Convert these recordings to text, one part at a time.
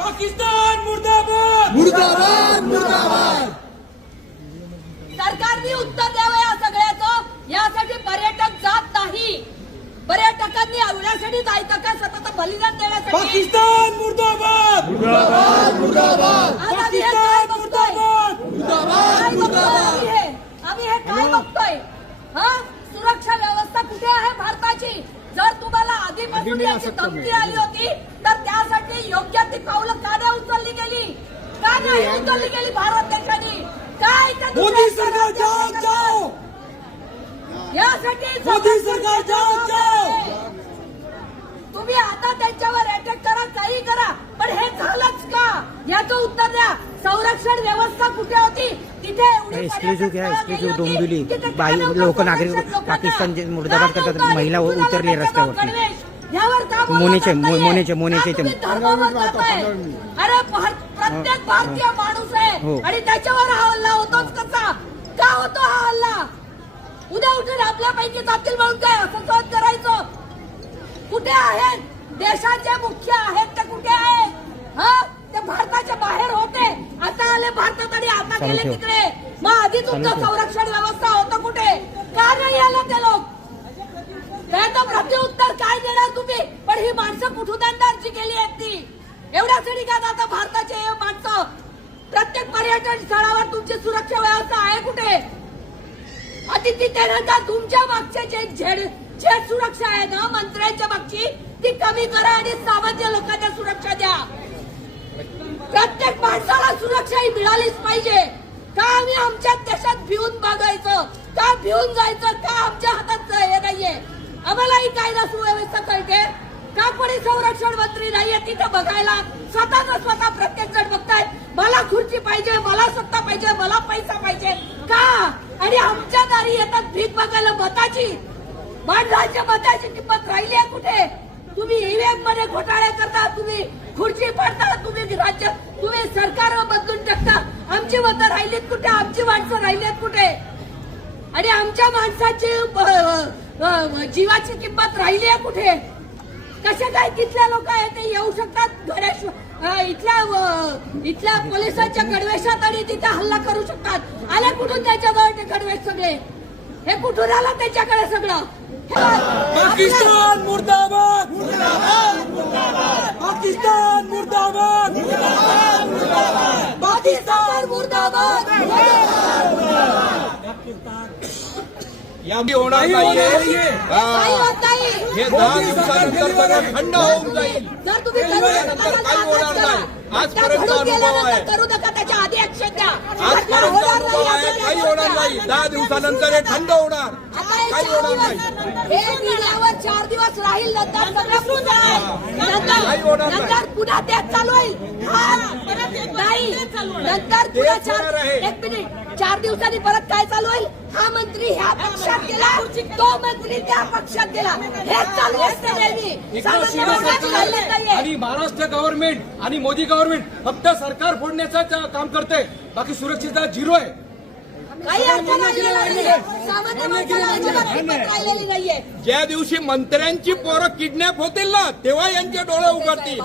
पाकिस्तान मुर्दाबाद! मुर्दाबाद मुर्दाबाद! सरकारने उत्तर द्यावं या सगळ्याचं? यासाठी पर्यटक जात नाही. पर्यटकांनी आवडण्यासाठी जायचं का सतत बलिदान देण्यासाठी. पाकिस्तान मुर्दाबाद! मुर्दाबाद मुर्दाबाद! हे मुर्दाबाद! हे? आम्ही हे काय बघतोय? हा? सुरक्षा व्यवस्था कुठे आहे भारताची? जर तुम्हाला आधीपासून याची धमकी आली होती तर त्यासाठी योग्य ती पावलं का नाही उचलली गेली का नाही उचलली गेली भारत देशाने काय त्या मोदी सरकार जाओ जाओ यासाठी मोदी सरकार जाओ जाओ तुम्ही आता त्यांच्यावर अटॅक करा काही करा पण हे झालंच का याचं उत्तर द्या संरक्षण व्यवस्था कुठे होती तिथे एवढी एक्सक्लुझिव्ह घ्या, डोंबिवली. बाई- लोक नागरिक लोकांना? पाकिस्तानचे मुर्दाबाद करतात. महिला उतरली त्याच्यावर रस्त्यावरती. गणवेश? यावर का बोलला मोनेचे-? मोनेचे- मोनेचे? अरे प्रत्येक भारतीय माणूस आहे. हो. आणि त्याच्यावर हा हल्ला होतोच कसा? का होतो हा हल्ला? उद्या उठून आपल्यापैकी जातील म्हणून काय असं सहन करायचं? कुठे आहेत? देशाचे मुख्य आहेत ते कुठे आहेत? हा? ते भारताच्या बाहेर होते. आता आले भारतात आणि आता गेले. तिकडे. मग आधी तुमचं. संरक्षण व्यवस्था होतं कुठे? का नाही आलं ते लोक? प्रत्युत्तर काय देणार तुम्ही? पण ही माणसं कुठून आणणार जी गेली आहेत ती? एवढ्यासाठी का आता भारताचे हे माणसं प्रत्येक पर्यटन स्थळावर तुमची सुरक्षा व्यवस्था आहे कुठे? अतिथी त्यानंतर तुमच्या मागचे जे झेड झेड सुरक्षा आहे ना मंत्र्यांच्या मागची ती कमी करा आणि सामान्य लोकांना सुरक्षा द्या. प्रत्येक माणसाला सुरक्षा ही मिळालीच पाहिजे. का आम्ही आमच्या देशात भिवून बघायचं का भिवून जायचं? का आमच्या हातात हे नाहीये? आम्हाला ही कायदा सुव्यवस्था कळते. का कोणी संरक्षण मंत्री नाहीये तिथे बघायला स्वतःच स्वतः प्रत्येक जण बघतायत. मला खुर्ची पाहिजे मला सत्ता पाहिजे मला पैसा पाहिजे. का? आणि आमच्या दारी येतात भीक बघायला मताची. माणसांच्या मताची किंमत राहिली आहे कुठे? तुम्ही ईव्हीएममध्ये घोटाळे करता तुम्ही खुर्ची पडता तुम्ही राज्य तुम्ही सरकार बदलून टाकता. आमची मतं राहिलीत कुठे? आमची माणसं राहिलीत कुठे? आणि आमच्या माणसाची जीवाची किंमत राहिली आहे कुठे? कसे काय तिथल्या लोक आहेत ते येऊ शकतात? गणेश अ, इथल्या इथल्या पोलिसांच्या गणवेशात आणि तिथे हल्ला करू शकतात. आले कुठून त्याच्याजवळ ते गणवेश सगळे? हे कुठून आलं त्याच्याकडे सगळं? पाकिस्तान मुर्दाबाद! पाकिस्तान मुर्दाबाद! पाकिस्तान मुर्दाबाद! यादी होणार नाही नाहीये. हे दहा दिवसानंतर सगळं थंड होऊन जाईल काही होणार. नाही. आजपर्यंत अनुभव आहे. करू नका त्याच्या आधी ऍक्शन द्या आजपर्यंत होणार अनुभव नाही आहे असं काही द्या. होणार नाही. दहा दिवसानंतर हे थंड होणार. हे काही चार होणार दिवस हे गेल्यावर चार दिवस राहील नंतर काही होणार नाही. नंतर पुन्हा तेच चालू होईल. हा, नाही. नंतर पुन्हा होणार चार आहे. एक मिनिट. चार दिवसांनी परत काय चालू होईल? हा मंत्री ह्या पक्षात गेला. तो मंत्री त्या पक्षात गेला. हेच चालू असते नेहमी. सामान्य लोकांचं राहिलं नाहीये आणि महाराष्ट्र गव्हर्नमेंट आणि मोदी गव्हर्नमेंट फक्त सरकार फोडण्याचं काम करते बाकी सुरक्षितता झिरो आहे. काही अर्थ राहिलेला नाहीये. सामान्य माणसाला अजिबात किंमत राहिलेली नाहीये. ज्या दिवशी मंत्र्यांची पोरं किडनॅप होतील ना तेव्हा यांचे डोळे उघडतील.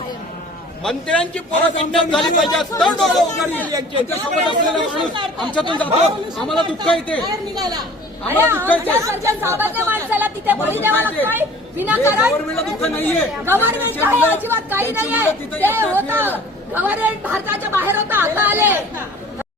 मंत्र्यांची पोरं किडनॅप झाली पाहिजे तर डोळे उघडतील यांचे. सोबत असलेला माणूस आमच्यातून जातो. आम्हाला दुःख येते. आणि आम्हाला दुःख येते. आमच्या सामान्य माणसाला तिथे बळी द्यावा लागतोय. विनाकारण गव्हर्नमेंटला दुःख नाहीये. काही अजिबात काही नाहीये. ते होतं. गव्हर्नमेंट भारताच्या बाहेर